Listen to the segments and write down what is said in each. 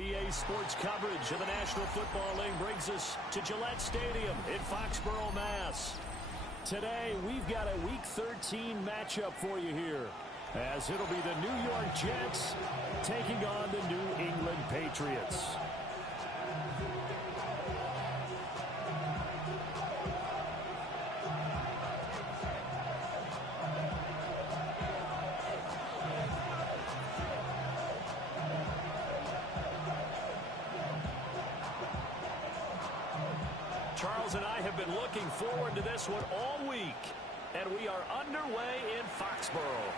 EA Sports coverage of the National Football League brings us to Gillette Stadium in Foxborough, Mass. Today, we've got a Week 13 matchup for you here, as it'll be the New York Jets taking on the New England Patriots. Charles and I have been looking forward to this one all week, and we are underway in Foxborough.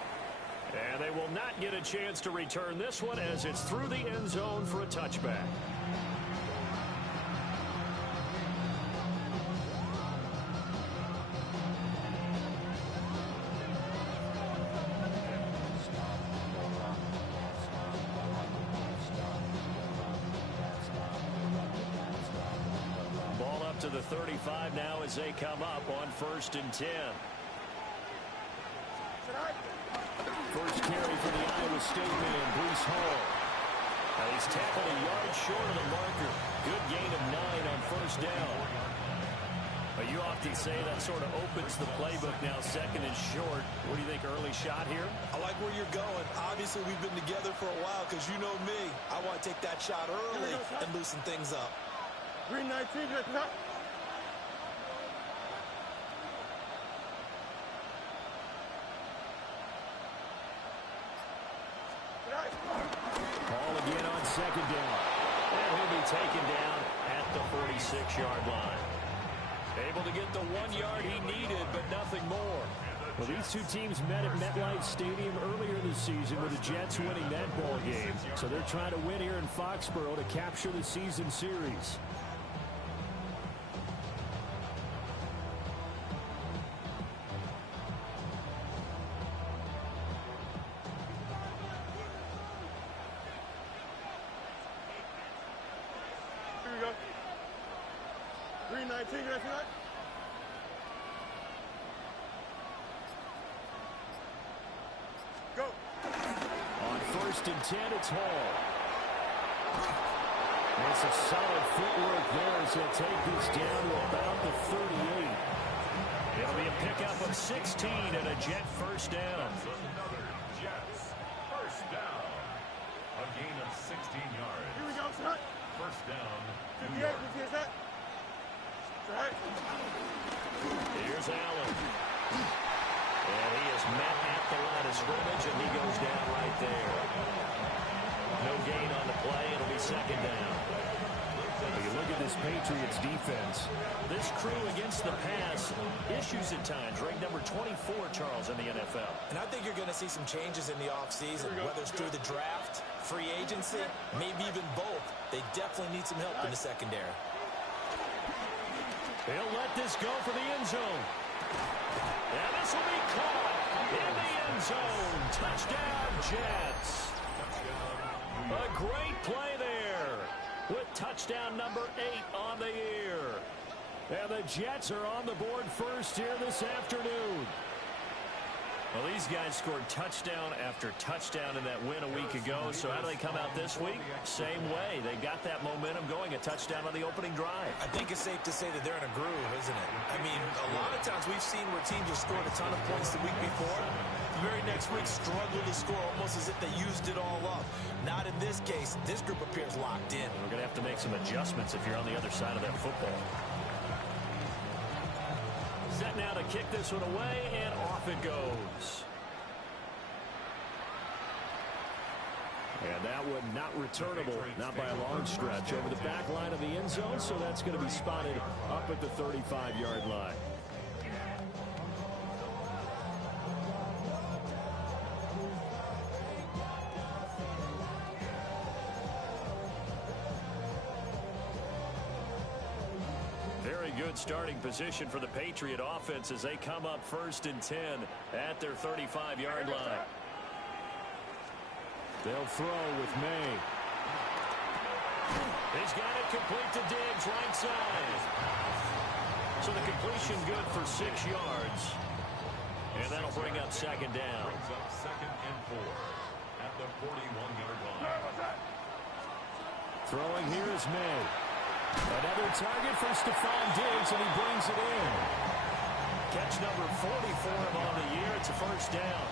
And they will not get a chance to return this one as it's through the end zone for a touchback. To the 35 now as they come up on 1st and 10. First carry for the Iowa State man, Breece Hall. Now he's tackled a yard short of the marker. Good gain of 9 on 1st down. But you often say that sort of opens the playbook now, 2nd and short. What do you think, early shot here? I like where you're going. Obviously, we've been together for a while because you know me. I want to take that shot early and loosen things up. Green 19, that's not. Ball again on 2nd down. And he'll be taken down at the 46-yard line. Able to get the 1 yard he needed, but nothing more. Well, these two teams met at MetLife Stadium earlier this season with the Jets winning that ball game. So they're trying to win here in Foxborough to capture the season series. Green 19, that's right. Go. On 1st and 10, it's Hall. There's a solid footwork there as he'll take this down to about the 38. It'll be a pickup of 16 and a Jet first down. Another Jets first down. A gain of 16 yards. Here we go, son. First down. 58, 58, that. Right. Here's Allen. And he is met at the line of scrimmage, and he goes down right there. No gain on the play. It'll be 2nd down. When you look at this Patriots defense, this crew against the pass, issues at times, ranked number 24, Charles, in the NFL. And I think you're going to see some changes in the offseason, whether it's through the draft, free agency, maybe even both. They definitely need some help in the secondary. He'll let this go for the end zone. And this will be caught in the end zone. Touchdown, Jets. A great play there with touchdown number 8 on the year. And the Jets are on the board first here this afternoon. Well, these guys scored touchdown after touchdown in that win a week ago. So how do they come out this week? Same way. They got that momentum going, a touchdown on the opening drive. I think it's safe to say that they're in a groove, isn't it? I mean, a lot of times we've seen where teams have scored a ton of points the week before. The very next week struggled to score almost as if they used it all up. Not in this case. This group appears locked in. We're going to have to make some adjustments if you're on the other side of that football. Set now to kick this one away, and off it goes. And that one not returnable, not by a long stretch, over the back line of the end zone, so that's going to be spotted up at the 35-yard line. Very good starting position for the Patriot offense as they come up 1st and 10 at their 35-yard line. They'll throw with May. He's got it complete to Diggs, right side. So the completion good for 6 yards. And that'll bring up 2nd down. Brings up 2nd and 4 at the 41-yard line. Throwing here is May. Another target for Stephon Diggs, and he brings it in. Catch number 40 for him on the year. It's a first down.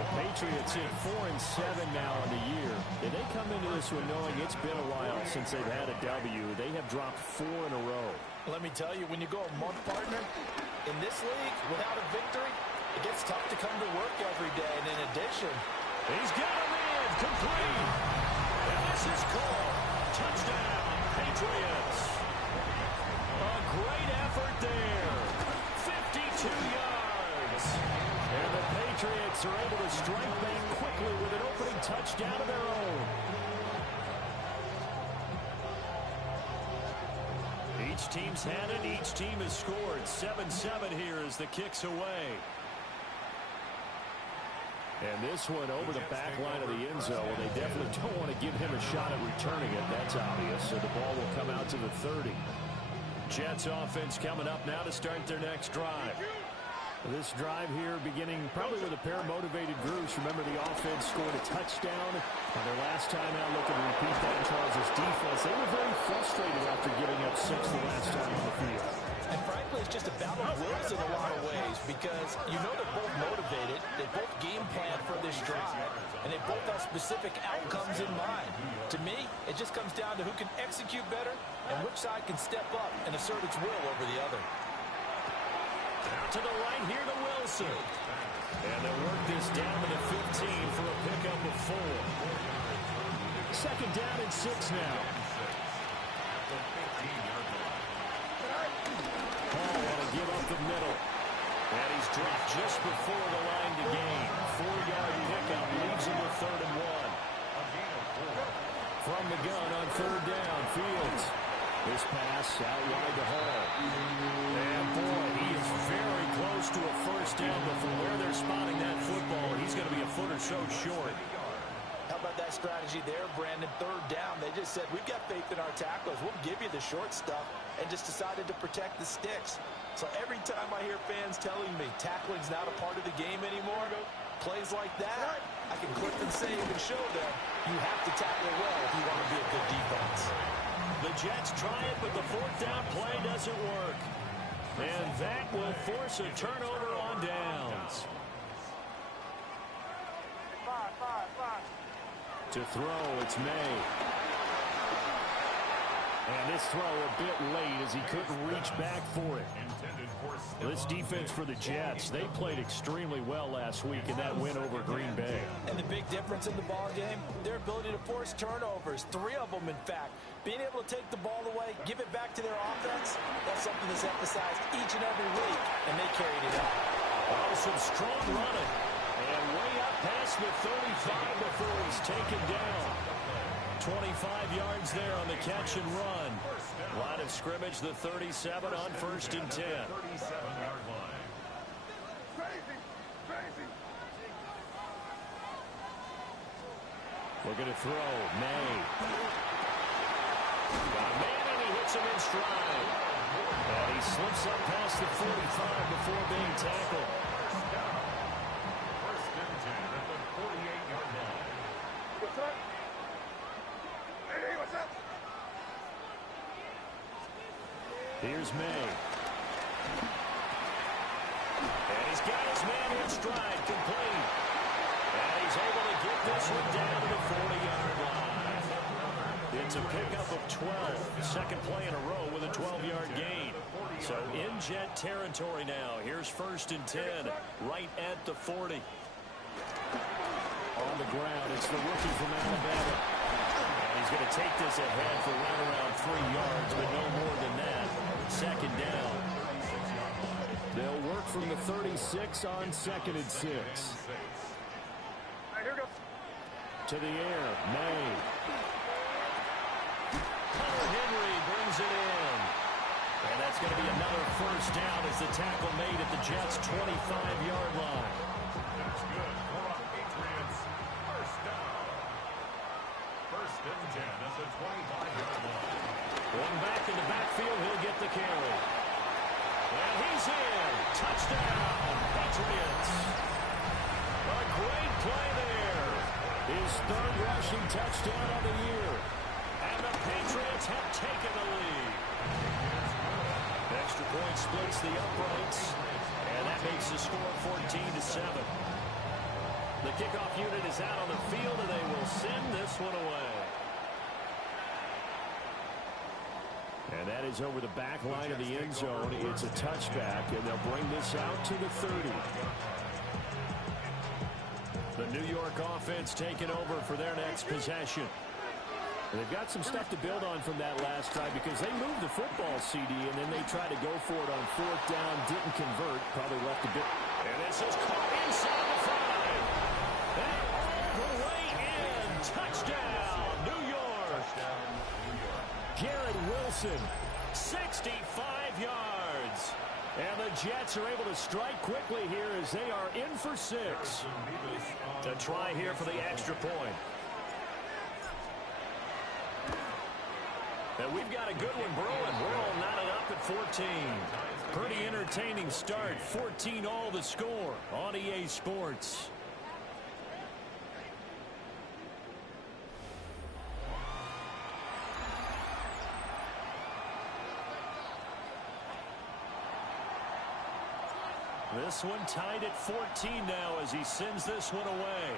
The Patriots hit 4-7 now on the year. And they come into this one knowing it's been a while since they've had a W. They have dropped 4 in a row. Let me tell you, when you go a month, partner, in this league, without a victory, it gets tough to come to work every day. And in addition, he's got him in, complete. And this is called touchdown, Patriots. A great effort there. 52 yards. And the Patriots are able to strike back quickly with an opening touchdown of their own. Each team's had it. Each team has scored. 7-7 here as the kick's away. And this one over the back line of the end zone. They definitely don't want to give him a shot at returning it. That's obvious. So the ball will come out to the 30. Jets offense coming up now to start their next drive. This drive here beginning probably with a pair of motivated groups. Remember, the offense scored a touchdown on their last time out. Looking to repeat that in Charles' defense. They were very frustrated after giving up 6 the last time on the field. and frankly, it's just a battle of wills in a lot of ways because you know they're both motivated. They both game plan for this drive, and they both have specific outcomes in mind. To me, it just comes down to who can execute better and which side can step up and assert its will over the other. Out to the right here to Wilson. And they'll work this down to the 15 for a pickup of 4. Second down and 6 now. Paul want to give up the middle. And he's dropped just before the line to gain. 4-yard pickup leaves him with 3rd and 1. From the gun on 3rd down, Fields. This pass out wide to Hall. And boy, he is very close to a first down, but from where they're spotting that football, he's going to be a foot or so short. How about that strategy there, Brandon? 3rd down. They just said, we've got faith in our tackles. We'll give you the short stuff, and just decided to protect the sticks. So every time I hear fans telling me tackling's not a part of the game anymore, plays like that, I can clip and save and show them you have to tackle well if you want to be a good defense. The Jets try it, but the 4th down play doesn't work. And that will force a turnover on downs. To throw, it's May. And this throw a bit late as he couldn't reach back for it. This defense for the Jets, they played extremely well last week in that win over Green Bay. And the big difference in the ball game, their ability to force turnovers, 3 of them in fact. Being able to take the ball away, give it back to their offense, that's something that's emphasized each and every week, and they carried it out. Oh, some strong running. And way up past the 35 before he's taken down. 25 yards there on the catch and run. Line of scrimmage, the 37 on 1st and 10. 37-yard line. Looking to throw. May. Got a man, and he hits him in stride. And he slips up past the 45 before being tackled. First and 10 at the 48-yard line. What's up? Hey, what's up? Here's May. And he's got his man in stride, complete. And he's able to get this one down to the 40-yard line. It's a pickup of 12. Second play in a row with a 12-yard gain. So in Jet territory now. Here's 1st and 10, right at the 40. On the ground, it's the rookie from Alabama. And he's going to take this ahead for right around 3 yards, but no more than that. Second down. They'll work from the 36 on 2nd and 6. Here we go. To the air, May. Hunter Henry brings it in. And that's going to be another first down as the tackle made at the Jets' 25-yard line. That's good for a Patriots first down. First and 10 at the 25-yard line. Going back in the backfield, he'll get the carry. And he's in. Touchdown, Patriots. A great play there. His 3rd rushing touchdown of the year. And the Patriots have taken the lead. Extra point splits the uprights, and that makes the score 14-7. The kickoff unit is out on the field, and they will send this one away. And that is over the back line of the end zone. It's a touchback, and they'll bring this out to the 30. The New York offense taking over for their next possession. And they've got some stuff to build on from that last drive because they moved the football, CD, and then they tried to go for it on fourth down, didn't convert, probably left a bit. And this is caught inside the 5. And all the way in. Touchdown, New York. Garrett Wilson, 65 yards. And the Jets are able to strike quickly here as they are in for 6. To try here for the extra point. And we've got a good one brewing. We're all knotted up at 14. Pretty entertaining start. 14 all the score on EA Sports. This one tied at 14 now as he sends this one away.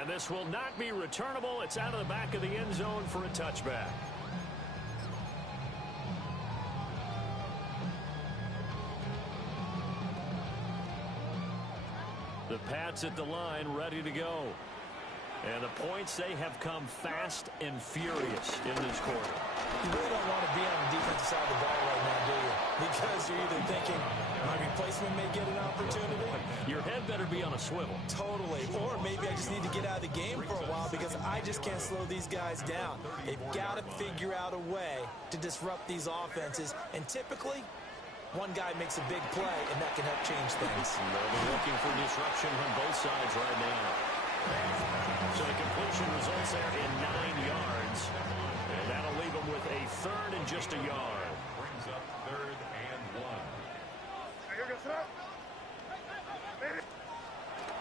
And this will not be returnable. It's out of the back of the end zone for a touchback. The Pats at the line, ready to go. And the points, they have come fast and furious in this quarter. You really don't want to be on the defensive side of the ball right now, do you? Because you're either thinking, my replacement may get an opportunity. Your head better be on a swivel. Totally. Or maybe I just need to get out of the game for a while because I just can't slow these guys down. They've got to figure out a way to disrupt these offenses. And typically, one guy makes a big play, and that can help change things. They're looking for disruption from both sides right now. So the completion results there in 9 yards. And that'll leave them with a third and just a yard. Brings up 3rd and 1.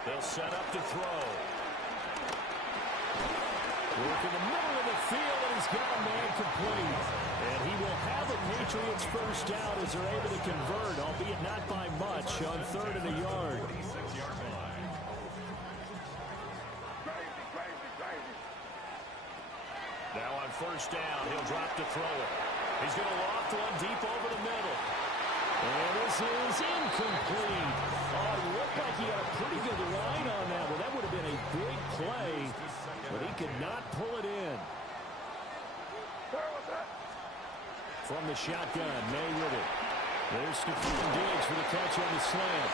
They'll set up to throw. Work in the middle of the field, and he's got a man complete. And he will have the Patriots first down as they're able to convert, albeit not by much, on 3rd and a yard. 46-yard line. Now on first down, he'll drop to throw it. He's going to loft one deep over the middle. And this is incomplete. Oh, it looked like he had a pretty good line on that one. That would have been a big play, but he could not pull it in. From the shotgun, May with it. There's Stephon Diggs for the catch on the slant.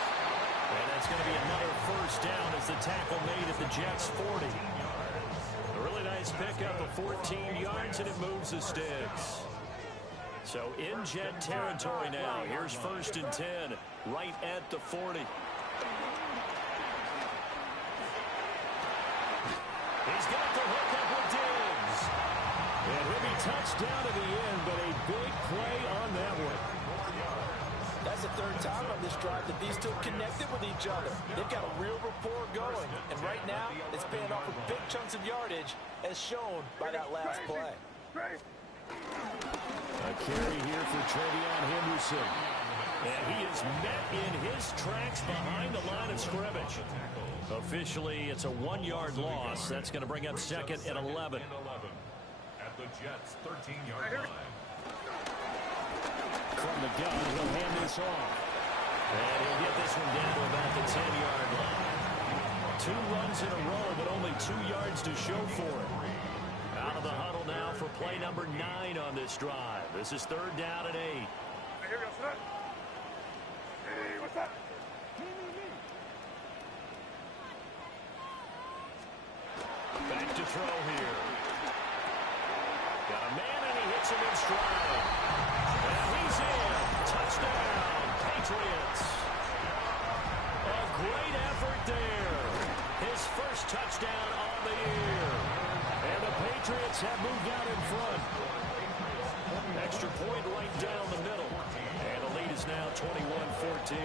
And that's going to be another first down as the tackle made at the Jets' 40. A really nice pickup of 14 yards, and it moves the sticks. So in Jet territory now. Here's 1st and 10, right at the 40. He's got the hook up with Diggs. And he'll be touched down to the end, but a big play on that one. That's the 3rd time on this drive that these two connected with each other. They've got a real rapport going. And right now, it's paying off with big chunks of yardage, as shown by that last play. A carry here for Travion Henderson. And he is met in his tracks behind the line of scrimmage. Officially, it's a 1-yard loss. That's going to bring up 2nd and 11. At the Jets' 13-yard line. From the gun, he'll hand this off. And he'll get this one down to about the 10-yard line. 2 runs in a row, but only 2 yards to show for it. Out of the huddle now for play number 9 on this drive. This is 3rd down and 8. Hey, what's up? Back to throw here. Got a man, and he hits him in stride. And he's in. Touchdown, Patriots. A great effort there. His first touchdown on the year. And the Patriots have moved out in front. Extra point right down the middle. And the lead is now 21-14.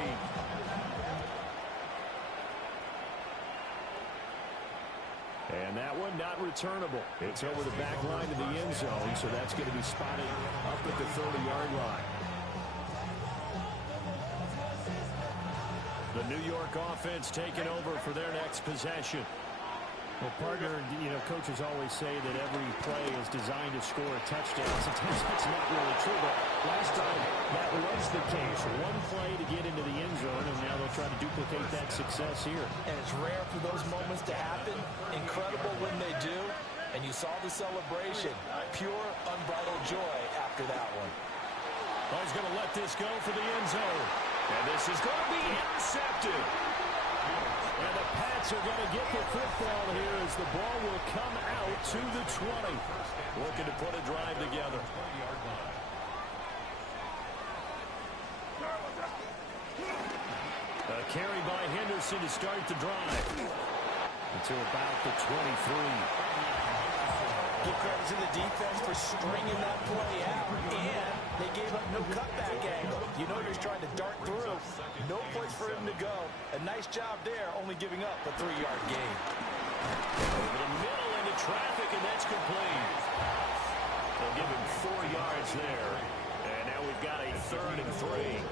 And that one not returnable. It's over the back line of the end zone, so that's going to be spotted up at the 30-yard line. The New York offense taking over for their next possession. Well, partner, coaches always say that every play is designed to score a touchdown. Sometimes that's not really true, but last time that was the case. One play to get into the end zone, and now they'll try to duplicate that success here. And it's rare for those moments to happen. Incredible when they do. And you saw the celebration. Pure, unbridled joy after that one. Well, he's going to let this go for the end zone. And this is going to be intercepted. And the Pats are going to get the football here as the ball will come out to the 20. Looking to put a drive together. A carry by Henderson to start the drive. Until about the 23. Give credit to the defense for stringing that play out, and they gave up no cutback angle. You know you're trying to dart through. No place for him to go. A nice job there, only giving up a 3-yard gain. Over the middle into traffic, and that's complete. They'll give him 4 yards there. And now we've got a 3rd and 3.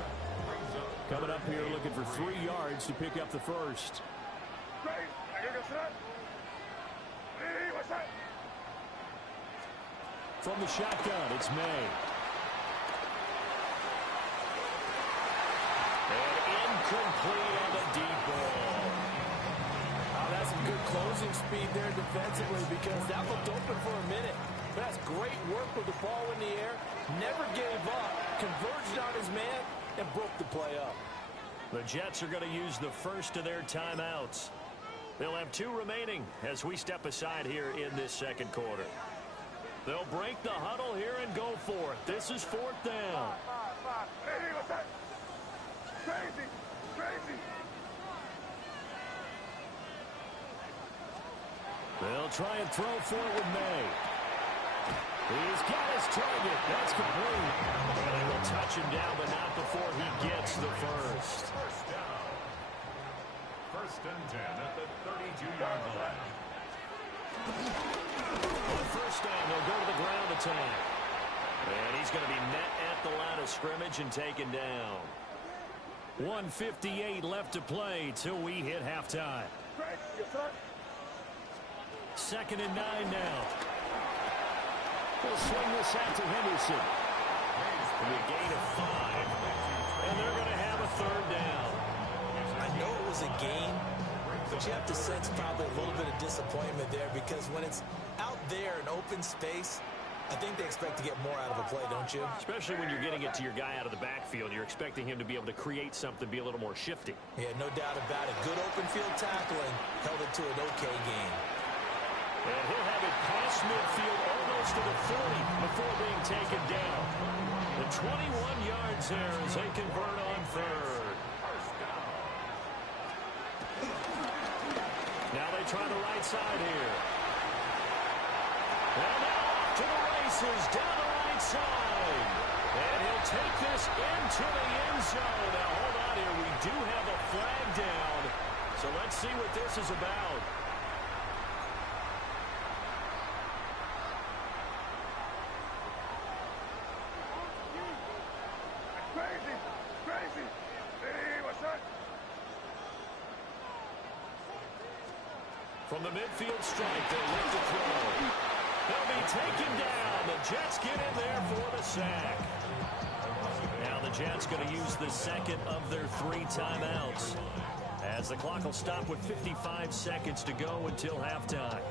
Coming up here looking for 3 yards to pick up the first. From the shotgun, it's May. And incomplete on the deep ball. Oh, that's some good closing speed there defensively because that looked open for a minute. But that's great work with the ball in the air. Never gave up, converged on his man, and broke the play up. The Jets are going to use the first of their timeouts. They'll have 2 remaining as we step aside here in this second quarter. They'll break the huddle here and go for it. This is 4th down. Hey, what's that? Crazy, crazy. They'll try and throw for it with May. He's got his target. That's complete. And they will touch him down, but not before he gets the first. First down. 1st and 10 at the 32-yard line. On 1st down, they'll go to the ground attack. And he's going to be met at the line of scrimmage and taken down. 1:58 left to play till we hit halftime. 2nd and 9 now. They'll swing this out to Henderson. And a gain of 5. And they're going to have a 3rd down. I know it was a gain, but you have to sense probably a little bit of disappointment there because when it's out there in open space, I think they expect to get more out of a play, don't you? Especially when you're getting it to your guy out of the backfield. You're expecting him to be able to create something, be a little more shifty. Yeah, no doubt about it. Good open field tackling held it to an okay game. And he'll have it past midfield almost to the 40 before being taken down. The 21 yards there as they convert on 3rd. Now they try the right side here. And now off to the races down the right side. And he'll take this into the end zone. Now hold on here. We do have a flag down. So let's see what this is about. Crazy, crazy. Hey, what's that? From the midfield strike, they look to throw. They'll be taken down. The Jets get in there for the sack. Now the Jets going to use the 2nd of their 3 timeouts, as the clock will stop with 55 seconds to go until halftime.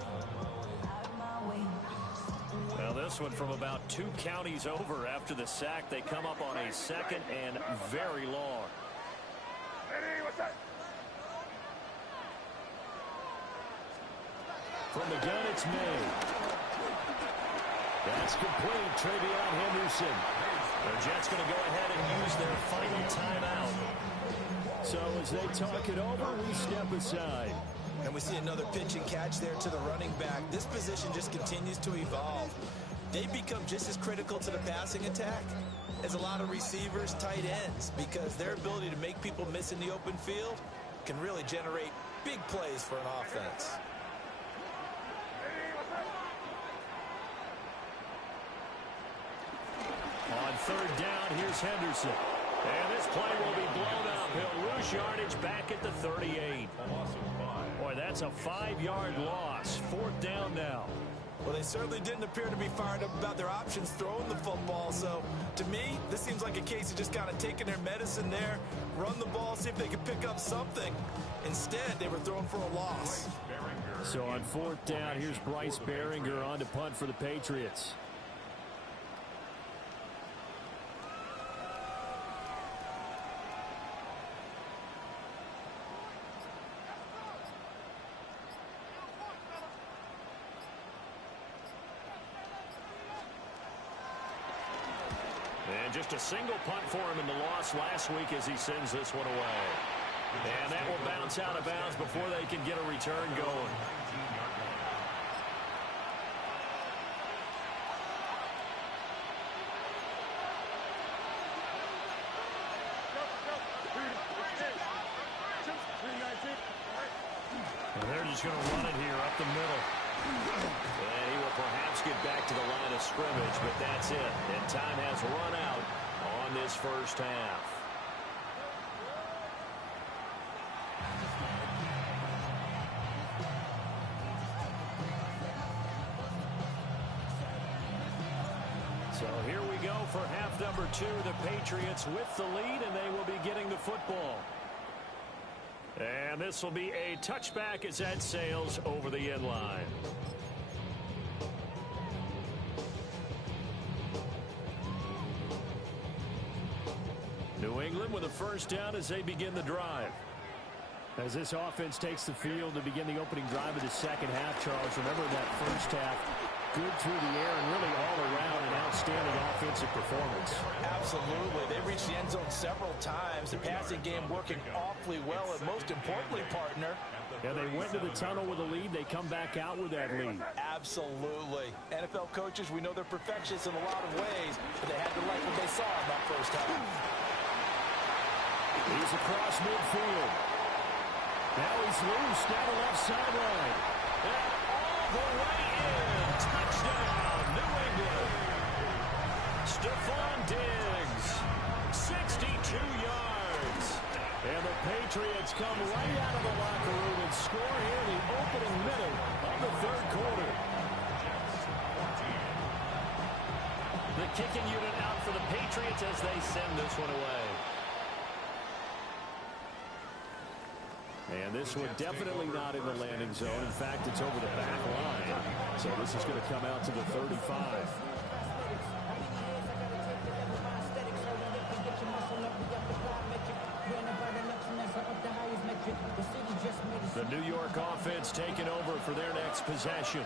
Well, this one from about 2 counties over after the sack. They come up on a 2nd and very long. Hey, what's that? From the gun, it's May. That's complete. Travion Henderson. The Jets going to go ahead and use their final timeout. So as they talk it over, we step aside. And we see another pitch and catch there to the running back. This position just continues to evolve. They become just as critical to the passing attack as a lot of receivers, tight ends, because their ability to make people miss in the open field can really generate big plays for an offense. third down. Here's Henderson. And this play will be blown up. He'll lose yardage back at the 38. Boy, that's a 5-yard loss. Fourth down now. Well, they certainly didn't appear to be fired up about their options throwing the football. So, to me, this seems like a case of just kind of taking their medicine there, run the ball, see if they could pick up something. Instead, they were throwing for a loss. So on fourth down, here's Bryce Behringer on to punt for the Patriots. And just a single punt for him in the loss last week as he sends this one away. And that will bounce out of bounds before they can get a return going. And they're just going to run it here up the middle. And he will perhaps get back to the line of scrimmage, but that's it. And time has run out on this first half. So here we go for half number 2. The Patriots with the lead, and they will be getting the football. And this will be a touchback as that sails over the end line. New England with a first down as they begin the drive. As this offense takes the field to begin the opening drive of the second half, Charles, remember that first half, good through the air and really all around an outstanding offensive performance. Absolutely. They reached the end zone several times. The passing game working awfully well, and most importantly, partner. Yeah, they went to the tunnel with a lead. They come back out with that lead. Absolutely. NFL coaches, we know they're perfectionists in a lot of ways, but they had to like what they saw in that first half. He's across midfield. Now he's loose down the left sideline. And all the way in. Touchdown, New England. Stephon Diggs, 62 yards. And the Patriots come right out of the locker room and score here in the opening minute of the third quarter. The kicking unit out for the Patriots as they send this one away. And this one definitely not in the landing zone. In fact, it's over the back line. So this is going to come out to the 35. The New York offense taking over for their next possession.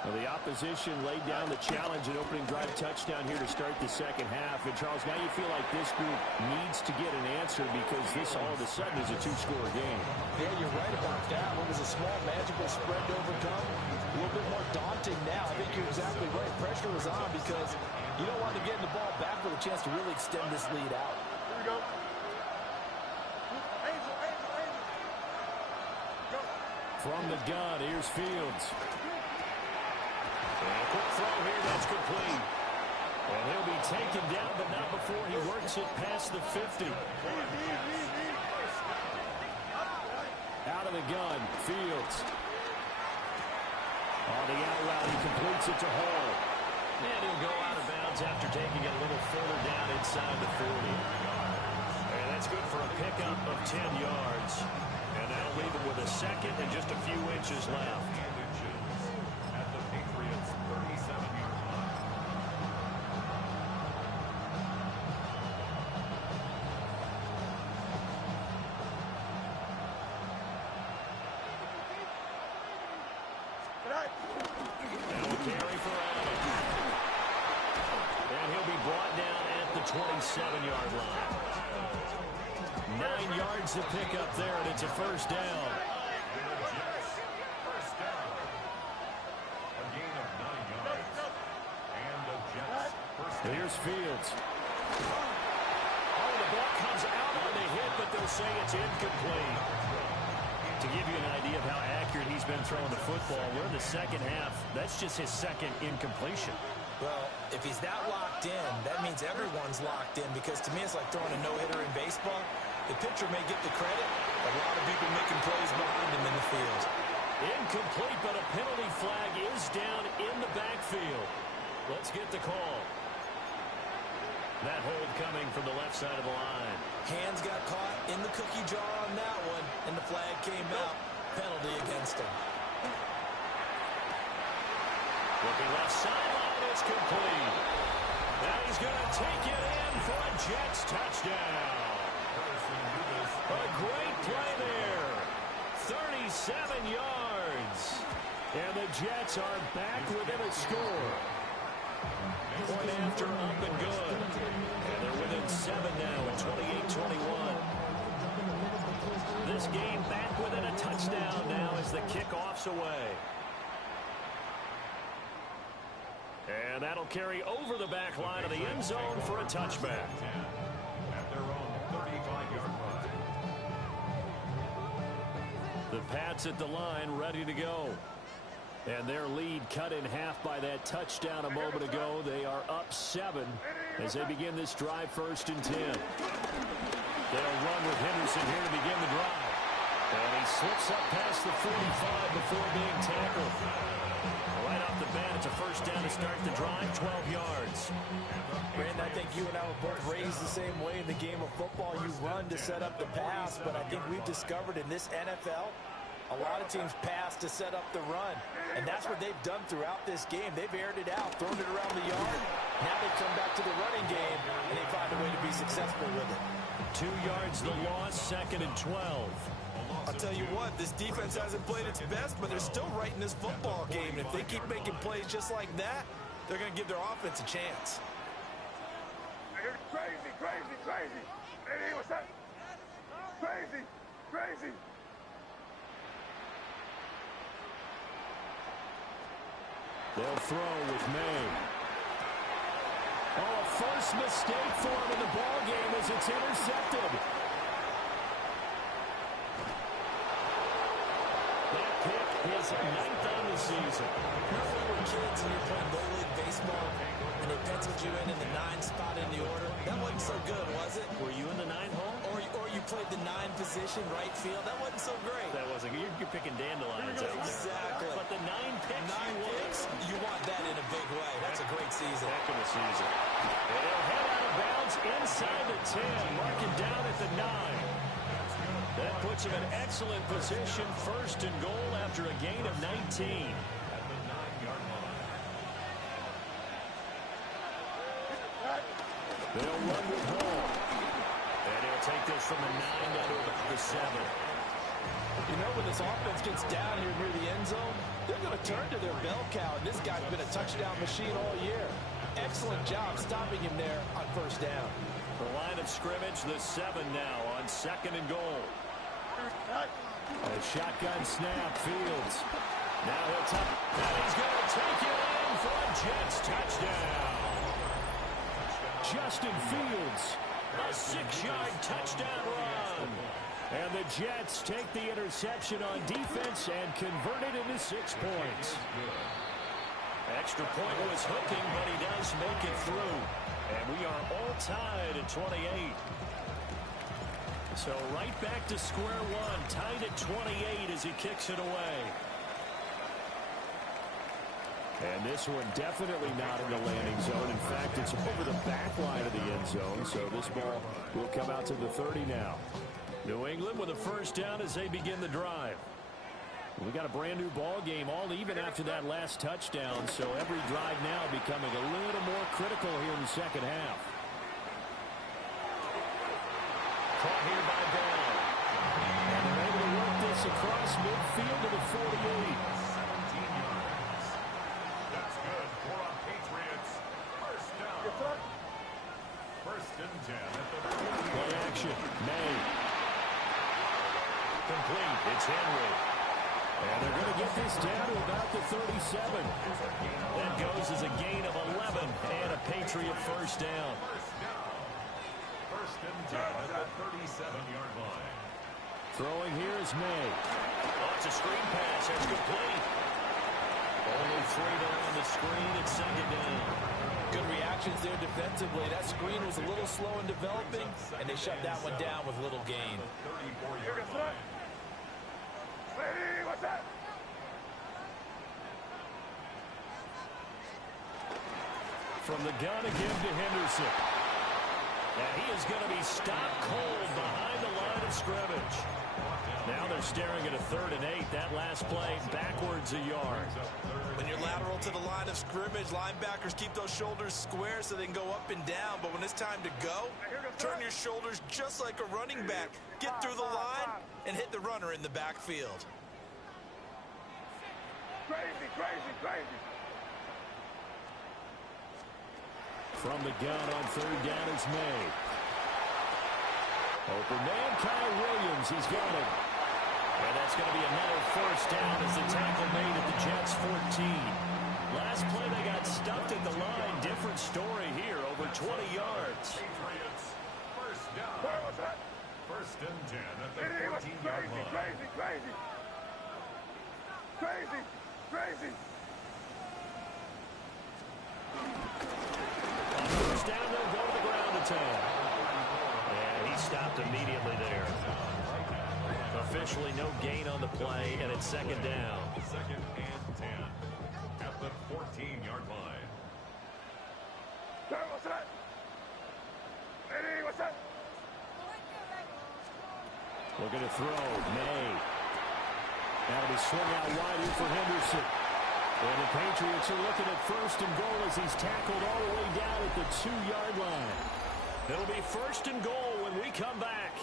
Well, the opposition laid down the challenge and opening drive touchdown here to start the second half. And, Charles, now you feel like this group needs to get an answer because this all of a sudden is a two-score game. Yeah, you're right about that. What was a small, magical spread to overcome, a little bit more daunting now. I think you're exactly right. Pressure was on because you don't want to get the ball back with a chance to really extend this lead out. Here we go. From the gun, here's Fields. And a quick throw here, that's complete. And he'll be taken down, but not before he works it past the 50. Out of the gun, Fields. On the out route, he completes it to Hall. And he'll go out of bounds after taking it a little further down inside the 40. And that's good for a pickup of 10 yards. And that'll leave him with a second and just a few inches left. At the Patriots' 37-yard line. Now a carry for Adams. And he'll be brought down at the 27-yard line. 9 yards to pick up there, and it's a first down. First down. A gain of 9 yards. And the Jets first down. Here's Fields. Oh, the ball comes out on the hit, but they'll say it's incomplete. To give you an idea of how accurate he's been throwing the football, we're in the second half. That's just his second incompletion. Well, if he's that locked in, that means everyone's locked in, because to me it's like throwing a no-hitter in baseball. The pitcher may get the credit, a lot of people making plays behind him in the field. Incomplete, but a penalty flag is down in the backfield. Let's get the call. That hold coming from the left side of the line. Hands got caught in the cookie jar on that one, and the flag came out. Penalty against him. Looking left sideline, it's complete. Now he's going to take it in for a Jets touchdown. A great play there. 37 yards. And the Jets are back within a score. Point after up and good. And they're within 7 now at 28-21. This game back within a touchdown now as the kickoff's away. And that'll carry over the back line of the end zone for a touchback. At their own 35-yard line. The Pats at the line ready to go. And their lead cut in half by that touchdown a moment ago. They are up 7 as they begin this drive, 1st and 10. They'll run with Henderson here to begin the drive. And he slips up past the 45 before being tackled. Right off the bat, it's a 1st down to start the drive, 12 yards. Brandon, I think you and I were both raised the same way in the game of football. You run to set up the pass, but I think we've discovered in this NFL, a lot of teams pass to set up the run. And that's what they've done throughout this game. They've aired it out, thrown it around the yard. Now they come back to the running game, and they find a way to be successful with it. 2 yards the loss, 2nd and 12. I'll tell you what, this defense hasn't played its best, but they're still right in this football game. And if they keep making plays just like that, they're going to give their offense a chance. Crazy, crazy, crazy. Hey, what's that? Crazy, crazy. They'll throw with May. Oh, a first mistake for him in the ball game as it's intercepted. That pick is 9th on the season. Remember when we were kids and you're playing Little League Baseball and they penciled you in the 9 spot in the order? That wasn't so good, was it? Were you in the 9 hole? Or you played the 9 position, right field? That wasn't so great. That wasn't. You're picking dandelions out there. Exactly. But the 9 picks, 9 picks, you want that in a big way. That's a great season. Heck of a season. And he'll head out of bounds inside the 10, marking down at the 9. That puts him in excellent position, 1st and goal after a gain of 19. At the 9-yard line. They'll run with Hall. And he'll take this from the 9 down to the 7. You know, when this offense gets down here near the end zone, they're going to turn to their bell cow, and this guy's been a touchdown machine all year. Excellent job stopping him there on 1st down. The line of scrimmage, the 7 now on 2nd and goal. A shotgun snap, Fields. Now he'll top, and he's going to take it in for a Jets touchdown. Justin Fields, a 6-yard touchdown run. And the Jets take the interception on defense and convert it into 6 points. Extra point was hooking, but he does make it through. And we are all tied at 28. So right back to square one, tied at 28 as he kicks it away. And this one definitely not in the landing zone. In fact, it's over the back line of the end zone. So this ball will come out to the 30 now. New England with a 1st down as they begin the drive. We got a brand new ball game, all even after that last touchdown. So every drive now becoming a little more critical here in the 2nd half. Caught here by Bell. And they're able to work this across midfield to the 48. 17 yards. That's good for our Patriots. 1st down. 1st and 10 at the 40. Play action. May. Complete. It's Henry. And they're going to get this down to about the 37. That goes as a gain of 11 and a Patriot 1st down. 1st and 10 at the 37-yard line. Throwing here is May. Oh, it's a screen pass. It's complete. Only 3 there on the screen. It's second down. Good reactions there defensively. That screen was a little slow in developing, and they shut that one down with little gain. Lady, what's that? From the gun again to Henderson. And he is going to be stopped cold behind the line of scrimmage. Now they're staring at a 3rd and 8. That last play backwards a yard. When you're lateral to the line of scrimmage, linebackers keep those shoulders square so they can go up and down. But when it's time to go, turn your shoulders just like a running back. Get through the line and hit the runner in the backfield. Crazy, crazy, crazy. From the gun on 3rd down is May. Open man, Kyle Williams. He's got it. And that's going to be another 1st down as the tackle made at the Jets 14. Last play they got stuffed at the line. Different story here. Over 20 yards. Patriots, first down. What's that? 1st and 10 at the Lady, what's 14-yard crazy, line. crazy, crazy. Crazy, crazy. On 1st down, they'll go to the ground attack. And he stopped immediately there. Officially no gain on the play, and it's 2nd down. 2nd and 10 at the 14-yard line. What's that? Lady, what's that? Looking to throw. May. That'll be swung out wide here for Henderson. And the Patriots are looking at 1st and goal as he's tackled all the way down at the 2-yard line. It'll be 1st and goal when we come back.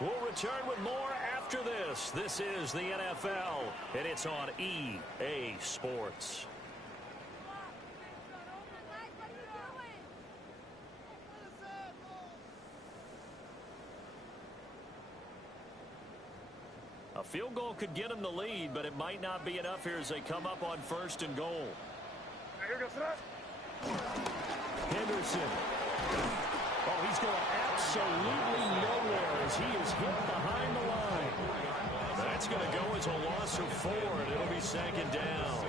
We'll return with more after this. This is the NFL, and it's on EA Sports. A field goal could get them the lead, but it might not be enough here as they come up on 1st and goal. Henderson. Oh, he's going absolutely nowhere as he is hit behind the line. That's going to go as a loss of 4, and it'll be 2nd down.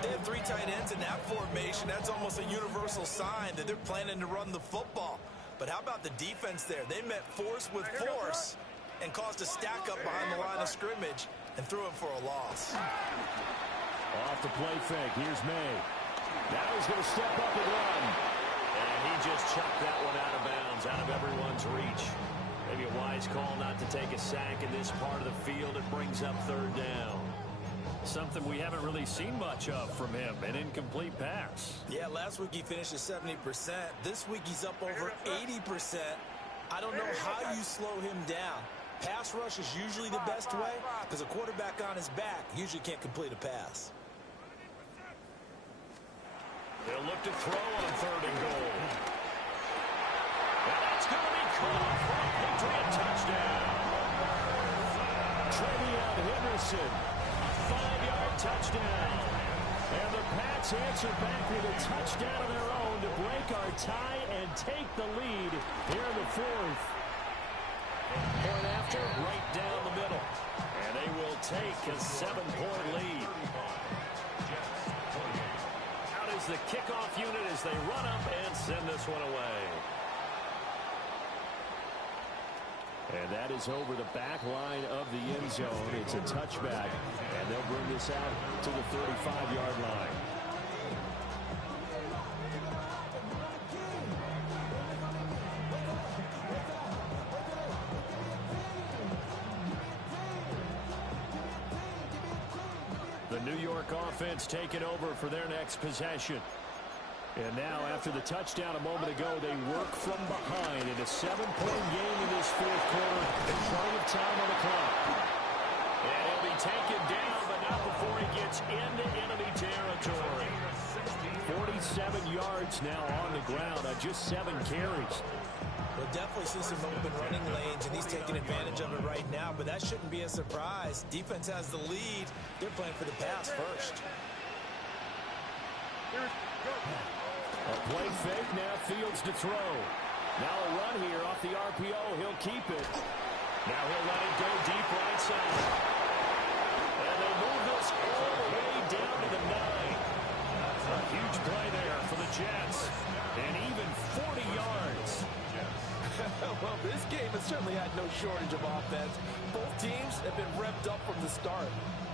They have 3 tight ends in that formation. That's almost a universal sign that they're planning to run the football. But how about the defense there? They met force with force and caused a stack up behind the line of scrimmage and threw him for a loss. Off the play fake. Here's May. Now he's going to step up and run. And he just chucked that one out of bounds, out of everyone's reach. Maybe a wise call not to take a sack in this part of the field. It brings up 3rd down. Something we haven't really seen much of from him, an incomplete pass. Yeah, last week he finished at 70%. This week he's up over 80%. I don't know how you slow him down. Pass rush is usually the best way because a quarterback on his back usually can't complete a pass. They'll look to throw on 3rd and goal. And that's going to be caught for a Patriot touchdown. Trevion Henderson, a 5-yard touchdown. And the Pats answer back with a touchdown of their own to break our tie and take the lead here in the 4th. Point after, right down the middle. And they will take a 7-point lead. Out is the kickoff unit as they run up and send this one away. And that is over the back line of the end zone. It's a touchback, and they'll bring this out to the 35-yard line. The New York offense taking over for their next possession. And now, after the touchdown a moment ago, they work from behind in a 7-point game in this 4th quarter and plenty of time on the clock. And he'll be taken down, but not before he gets into enemy territory. 47 yards now on the ground on just 7 carries. We'll definitely see some open running lanes, and he's taking advantage of it right now, but that shouldn't be a surprise. Defense has the lead. They're playing for the pass first. A play fake, now Fields to throw. Now a run here off the RPO. He'll keep it. Now he'll let it go deep right side. And they move this all the way down to the 9. Jets. And even 40 yards. Well, this game has certainly had no shortage of offense. Both teams have been revved up from the start.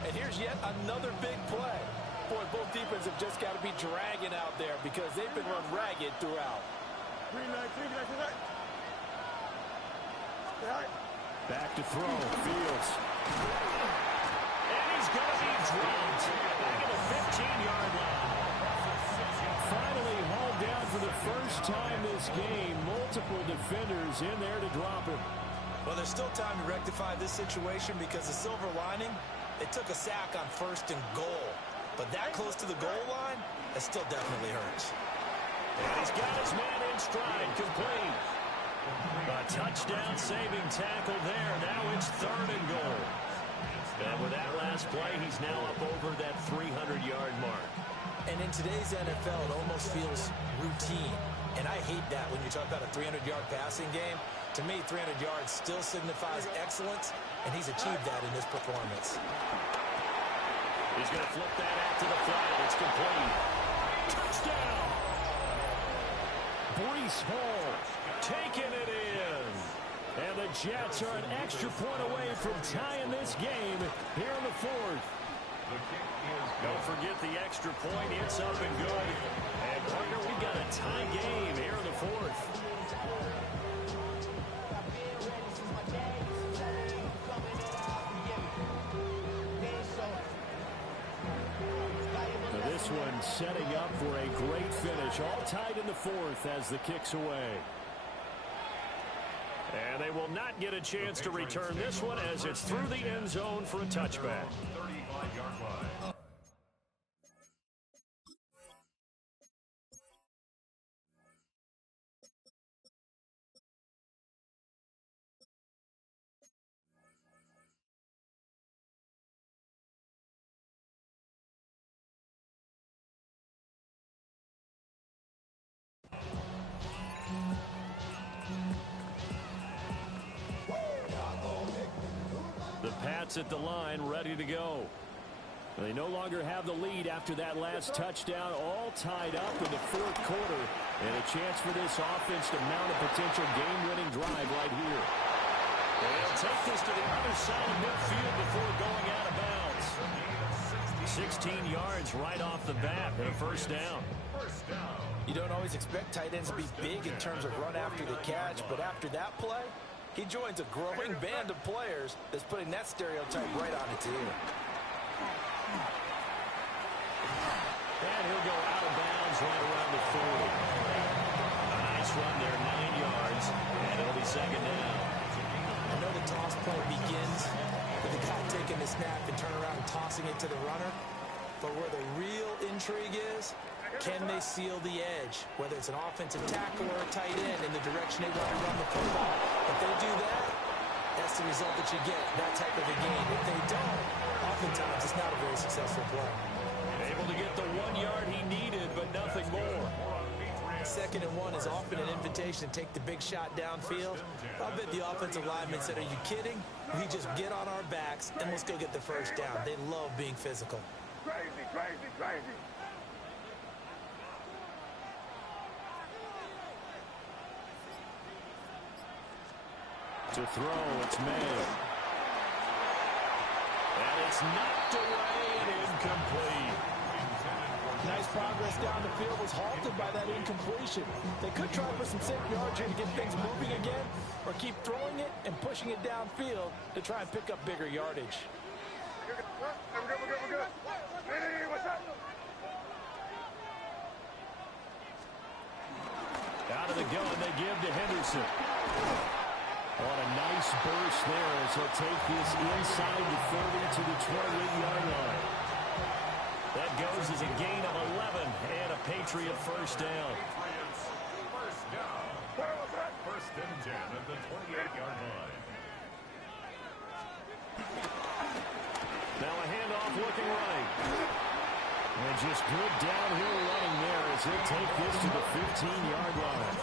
And here's yet another big play. Boy, both defenses have just got to be dragging out there because they've been run ragged throughout. Back to throw. Fields. And he's going to be dropped back at the 15-yard line. Finally hauled down for the first time this game. Multiple defenders in there to drop him. Well, there's still time to rectify this situation because the silver lining, they took a sack on 1st and goal. But that close to the goal line, that still definitely hurts. And he's got his man in stride, complete. A touchdown-saving tackle there. Now it's 3rd and goal. And with that last play, he's now up over that 300-yard mark. And in today's NFL, it almost feels routine. And I hate that when you talk about a 300-yard passing game. To me, 300 yards still signifies excellence, and he's achieved that in this performance. He's going to flip that out to the flat. It's complete. Touchdown! Breece Hall taking it in. And the Jets are an extra point away from tying this game here in the 4th. Don't forget the extra point. It's up and good. And, partner, we got a tie game here in the 4th. Now this one setting up for a great finish. All tied in the 4th as the kick's away. And they will not get a chance to return this one as it's through the end zone for a touchback. 35-yard line. The Pats at the line, ready to go. They no longer have the lead after that last touchdown, all tied up in the 4th quarter. And a chance for this offense to mount a potential game-winning drive right here. They'll take this to the other side of midfield before going out of bounds. 16 yards right off the bat and a 1st down. You don't always expect tight ends to be big in terms of run after the catch, but after that play, he joins a growing band of players that's putting that stereotype right on its ear. And he'll go out of bounds right around the 40. A nice run there, 9 yards, and it'll be 2nd down. I know the toss play begins with the guy taking the snap and turn around and tossing it to the runner. But where the real intrigue is, can they seal the edge? Whether it's an offensive tackle or a tight end in the direction they want to run the football. If they do that, that's the result that you get, that type of a game. If they don't, oftentimes it's not a very successful play. Able to get the 1 yard he needed, but nothing more. 2nd and 1 is often an invitation to take the big shot downfield. I bet the offensive lineman said, are you kidding? We just get on our backs and let's go get the 1st down. They love being physical. Crazy, crazy, crazy. To throw, it's made. And it's knocked away and incomplete. Nice progress down the field was halted by that incompletion. They could try for some safe yards here to get things moving again, or keep throwing it and pushing it downfield to try and pick up bigger yardage. We're good. Hey, what's up? Out of the gun, they give to Henderson. On a nice burst there as he'll take this inside the 30 to the 28-yard line. That goes as a gain of 11 and a Patriot 1st down. First and 10 at the 28-yard line. Now a handoff looking right. And just good downhill running there as he'll take this to the 15-yard line.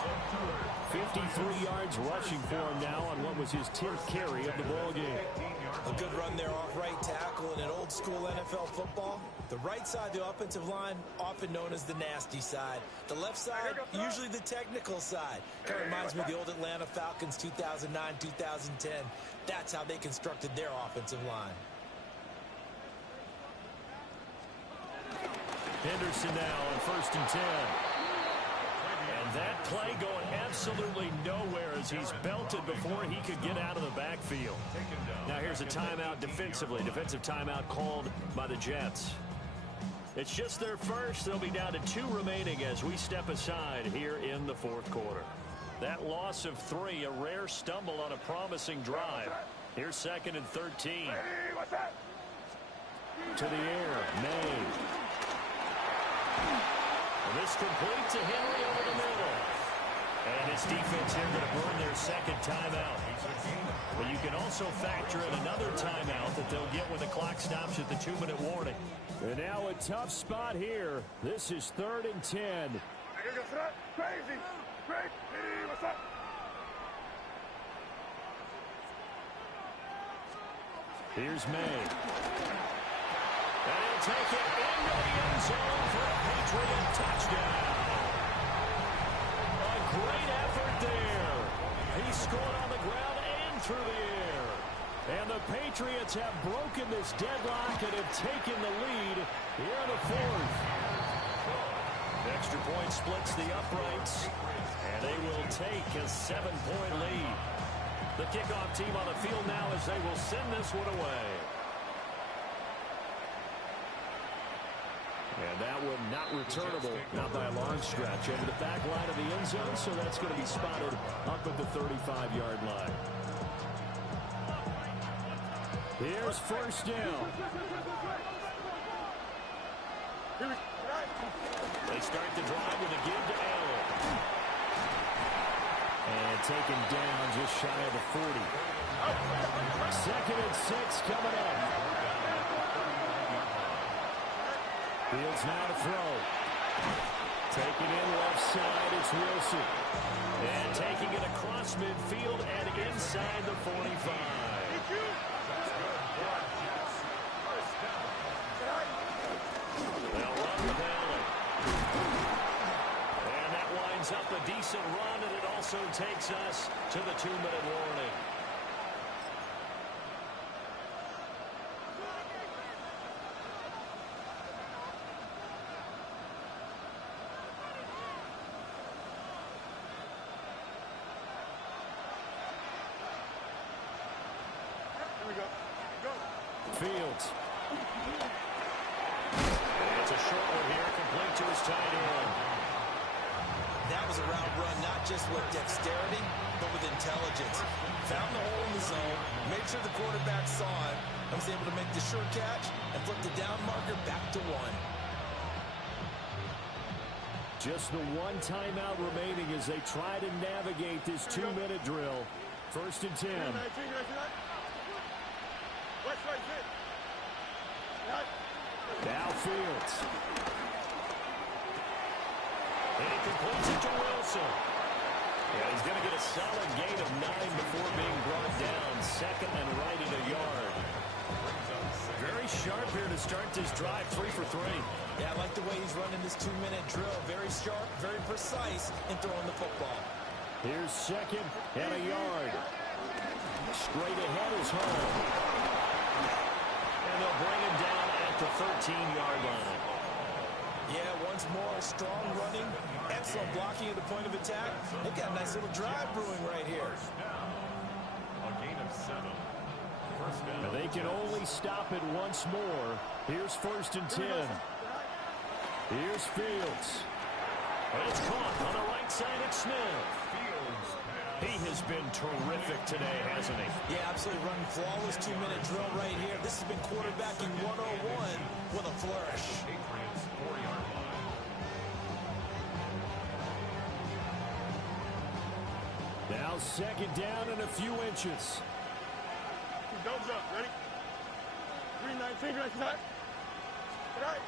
53 yards rushing for him now on what was his 10th carry of the ball game. A good run there off right tackle in an old school NFL football. The right side of the offensive line, often known as the nasty side. The left side, usually the technical side. Kind of reminds me of the old Atlanta Falcons 2009, 2010. That's how they constructed their offensive line. Henderson now on 1st and 10. And that play going absolutely nowhere as he's belted before he could get out of the backfield. Now here's a timeout defensively. Defensive timeout called by the Jets. It's just their first. They'll be down to 2 remaining as we step aside here in the 4th quarter. That loss of 3, a rare stumble on a promising drive. Here's 2nd and 13. To the air, May. And this complete to Henry over the middle. And his defense here going to burn their 2nd timeout. But you can also factor in another timeout that they'll get when the clock stops at the 2-minute warning. And now a tough spot here. This is 3rd and 10. Crazy. What's up? Here's May. And he'll take it into the end zone for a Patriot touchdown. A great effort there. He scored on the ground and through the air. And the Patriots have broken this deadlock and have taken the lead here in the 4th. Extra point splits the uprights, and they will take a 7-point lead. The kickoff team on the field now as they will send this one away. And that one not returnable, not by a long stretch, over the back line of the end zone, so that's going to be spotted up at the 35-yard line. Here's 1st down. They start the drive with a give to Allen. And taken down just shy of the 40. 2nd and 6 coming up. Fields now to throw. Taking in left side, it's Wilson. And taking it across midfield and inside the 45. They'll run with Allen. And that winds up a decent run, and it also takes us to the 2-minute warning. Fields. And it's a short one here, complete to his tight end. That was a route run, not just with dexterity, but with intelligence. Found the hole in the zone, made sure the quarterback saw it, and was able to make the sure catch and flip the down marker back to 1. Just the 1 timeout remaining as they try to navigate this 2-minute drill. 1st and 10. Now Fields. And he completes it to Wilson. Yeah, he's going to get a solid gain of 9 before being brought down. 2nd and right at a yard. Very sharp here to start this drive, 3 for 3. Yeah, I like the way he's running this 2-minute drill. Very sharp, very precise in throwing the football. Here's 2nd and a yard. Straight ahead is home. And they'll bring him down at the 13-yard line. Yeah, once more, strong running, excellent blocking at the point of attack. They've got a nice little drive brewing right here. A gain of 7. Now they can only stop it once more. Here's 1st and 10. Here's Fields. And it's caught on the right side at Smith. He has been terrific today, hasn't he? Yeah, absolutely running flawless 2-minute drill right here. This has been quarterbacking 101 with a flourish. Patriots 4-yard line. Now 2nd down and a few inches. Don't jump. Ready? 3-19 right side. Right.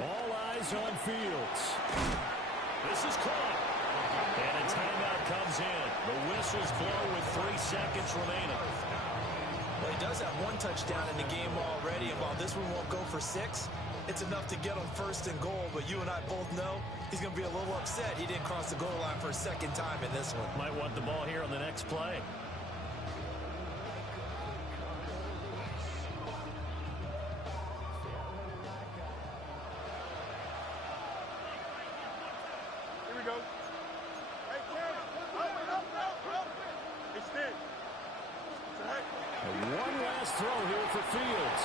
All eyes on Fields. This is caught. And a timeout comes in. The whistles blow with 3 seconds remaining. Well, he does have 1 touchdown in the game already, and while this one won't go for 6, it's enough to get him first and goal. But you and I both know he's going to be a little upset he didn't cross the goal line for a second time in this one. Might want the ball here on the next play. Here we go. Hey, Ken. Up. Hey, Stan. One last throw here for Fields.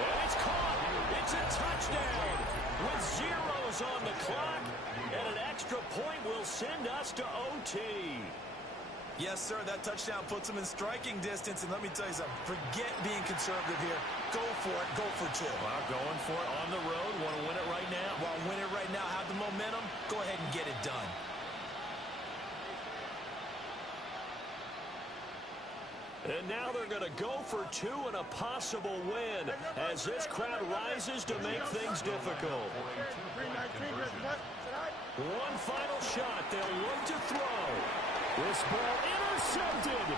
And it's caught. It's a touchdown. With zeros on the clock. And an extra point will send us to OT. Yes, sir, that touchdown puts him in striking distance. And let me tell you something, forget being conservative here. Go for it. Go for 2. Well, going for it on the road. Want to win it right now. Well, win it right now. Have the momentum. Go ahead and get it done. And now they're going to go for 2 and a possible win as this crowd rises to make things difficult. One final shot. They'll look to throw. This ball intercepted.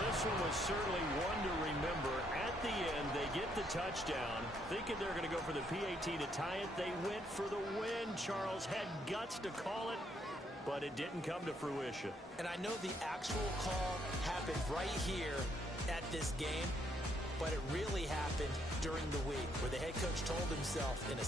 This one was certainly one to remember. At the end, they get the touchdown. Thinking they're going to go for the PAT to tie it. They went for the win. Charles had guts to call it, but it didn't come to fruition. And I know the actual call happened right here at this game, but it really happened during the week where the head coach told himself in a